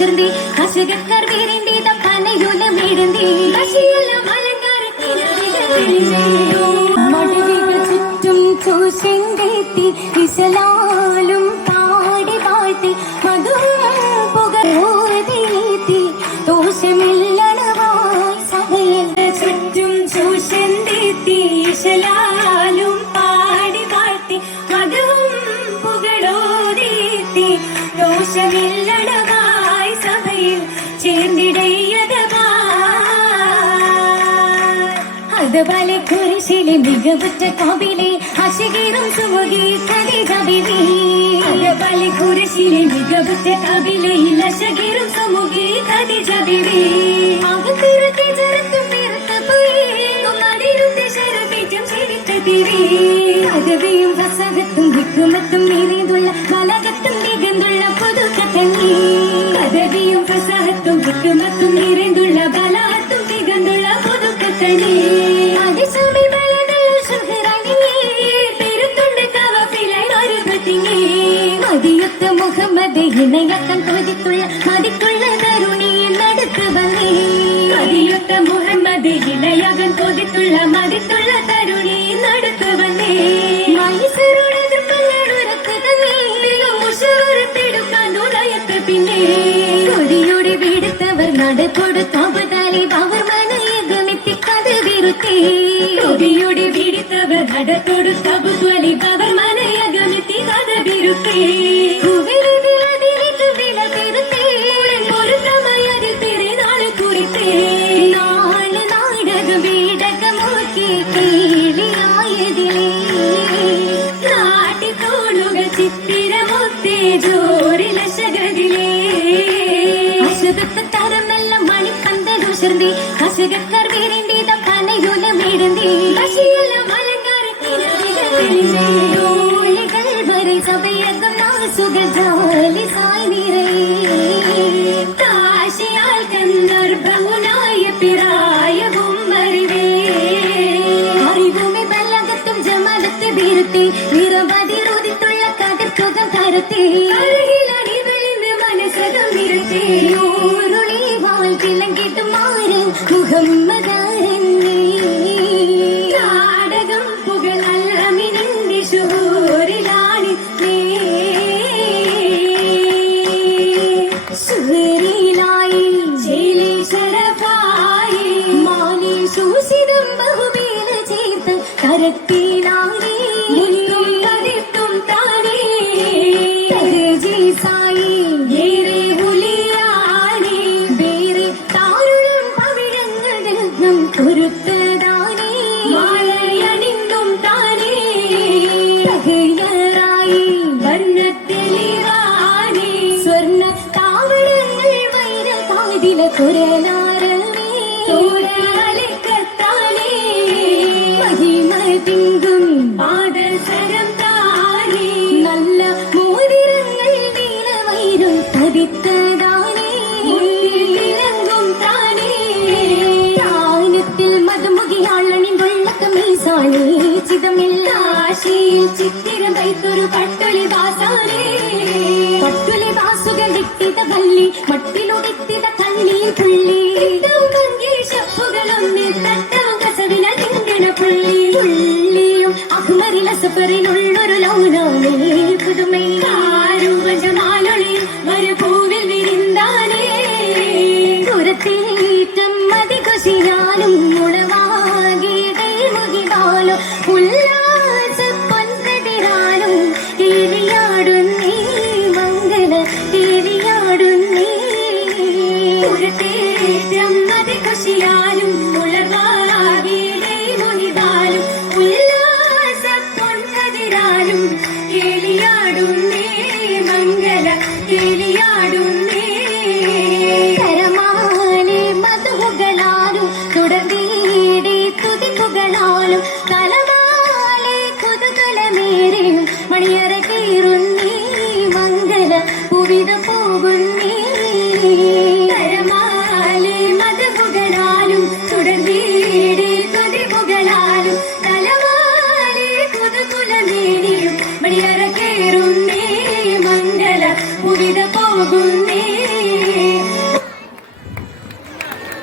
ദോഷർന്തി കശകക്കർ വീരേണ്ടിത കനയുല മേടന്തി കശിയെല്ലാം മടവികൾ ചുറ്റും ചോശെങ്കേത്തി ഇശലാലും പാടി പാട്ടി മധുരം പുകഴോതീത്തി ദോഷമില്ലണവായി സഭയിൽ ചുറ്റും ചോശെന്തേത്തി ഇശലാലും പാടി പാട്ടി മധുരം പുകഴോതീത്തി ദോഷമില്ലണവായി സഭയിൽ ചേർന്നിടയതവാ അതുപോലെ കുരിശിലെ മികവുറ്റ കവിലെ അശകീറും സുമുഖി കവിതവിധി അതുപോലെ കുരിശിലെ മികവുറ്റ കവിലെ അശകീറും സുമുഖി കവിതവിധി അകത്തിരുത്തി ചെറുത്തും നിറുത്ത പോയി നടിരുത്തി ശരപിച്ചും ശരിത്തിരി കഥവിയും പ്രസവത്തും വിക്കുമത്തും നീതിയുള്ള ബലകത്തും നികന്തുള്ള പുതുക്കത്തങ്ങി കഥവിയും പ്രസവത്തും വിക്കുമത്തും നീതിയുള്ള ബലഹത്തും നികന്തുള്ള പുതുക്കത്തങ്ങി മുഹമ്മദ് ഇണയക്കം കൊതിത്തുള്ള മതിക്കുള്ള തരുണിയിൽ നടക്ക് വന്നേ മതിയൊത്ത മുഹമ്മദ് ഇണയകം കൊതിത്തുള്ള മതിത്തുള്ള തരുണിയിൽ നടക്ക് വന്നേ മൈസൂരുടെ എതിർപ്പുറത്ത് തന്നെ മുഷൂറത്തെടുക്കാൻ ഉടയത്ത് പിന്നെ കൊതിയോടെ വീടുത്തവർ നടക്കൊടു തോപതാലി അവർ മനയകമെത്തിക്കത് വിരുത്തേ കൊതിയോടെ വീടുത്തവർ നടക്കൊടു തബുദ്വലി അവർ മനയകമെത്തി കഥ വിരുത്തേ കശകക്കർ വീരേണ്ടിത കനയുല മേടന്തി കശിയെല്ലാം അലങ്കാരത്തിനോളികൾ വരെ സഭയകം നാസുഖജാലി സായി നിറയെ കാശിയാൽ കന്ദർഭമുനായ പിറായവും വരിവേ അറിവുമെ ബലകത്തും ജമാലത്ത് വീരത്തെ നിരവധി രോദിത്തുള്ള കതിർത്തുകം കരത്തെ അഴകിലണി വെളിന്ന് മനസ്സകം വിരത്തെ ൂരുളി വാൾ കിളങ്കിട്ടും മാറി മുഹമ്മദാരന്നേ നാടകം പുകളല്ലമിനിന്റെ ശൂരിലാണിത്തേ ശൂരിലായി ചേലി ശരഫായി മാലി സൂസിതം ബഹുവേല ചേർത്ത് കരത്തിലായി മുന്നും കതിർത്തും താനേ തരജീസായി ഏറെ ഉലിയാണി വേറെ താരുണം പവിഴങ്ങൾ കുരുത്തതാനേ മാലയണിന്നും താനേ തകയറായി വർണ്ണത്തെളിവാനേ സ്വർണ്ണ താവളങ്ങൾ വൈര കാതില കുരലാരമേ തോരലിക്കത്താനേ മഹിമ തിങ്കും പാദസരം താനേ നല്ല മോതിരങ്ങൾ നീല വൈരും തരിത്തതാനേ മുന്നിലിറങ്ങും താനേ മധുമുഖിയാളണിന്തുള്ള ചിതമില്ല ആശയിൽ ചിത്തിരം വൈത്തൊരു പട്ടുലി ദാസാനേ പട്ടുലി ദാസുകൾ വിട്ടിത വല്ലി മട്ടിലുടിത്തിത കണ്ണിൽ പുള്ളി ഷപ്പുകളൊന്നിൽ തട്ടവും കസവിന തിങ്കണ പുള്ളി പുള്ളിയും അഹ്മറിലസപ്പറിനുള്ളൊരു ലൗനാണേ പുതുമൈ ആരുവജമാലൊളിയും മരുഭൂവിൽ വിരിന്താനേ പുറത്തേറ്റം മതി കുശിയാലും മുളവാകിയതേ മുകിതാലും ഉല്ലാസ പൊൻകതിരാലും തിരിയാടുന്നേ മംഗള തിരിയാടുന്നേ പുറത്തേറ്റം മതി കുശിയാലും മുളവാകിയതേ മുകിതാലും ഉല്ലാസ പൊൻകതിരാലും തിരിയാടുന്നേ മംഗള തിരിയാടുന്നേ ും തലമാലെ കുതുകലമേറിയും മണിയറ കീറുന്നീ മംഗല പുവിത പോകുന്നീ തരമാലെ മതപുകളാലും തുടർന്നീടെ തുതിപുകളാലും തലമാലെ കുതുകുലമേറിയും മണിയറ കീറുന്നീ മംഗല പുവിത പോകുന്നീ